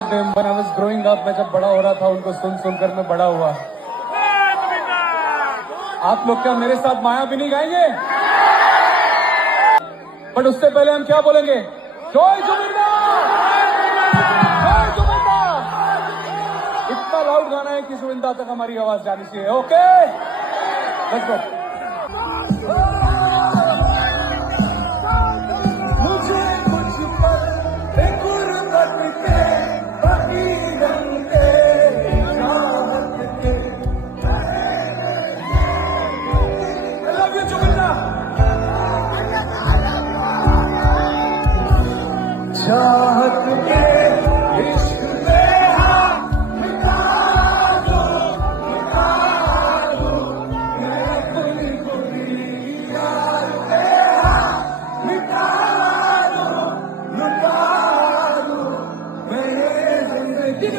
When I was growing up, मैं जब बड़ा हो रहा था उनको सुन सुनकर मैं बड़ा हुआ। आप लोग क्या मेरे साथ माया भी नहीं गाएंगे? बट उससे पहले हम क्या बोलेंगे? जय जुबिंदा! जय जुबिंदा! इतना लाउड गाना है कि जुबिंदा तक हमारी आवाज जानी चाहिए। Okay, let's go. चाहत के इश्क में मिटा दो मैं खुली यार मिटा दो मैंने जिंदगी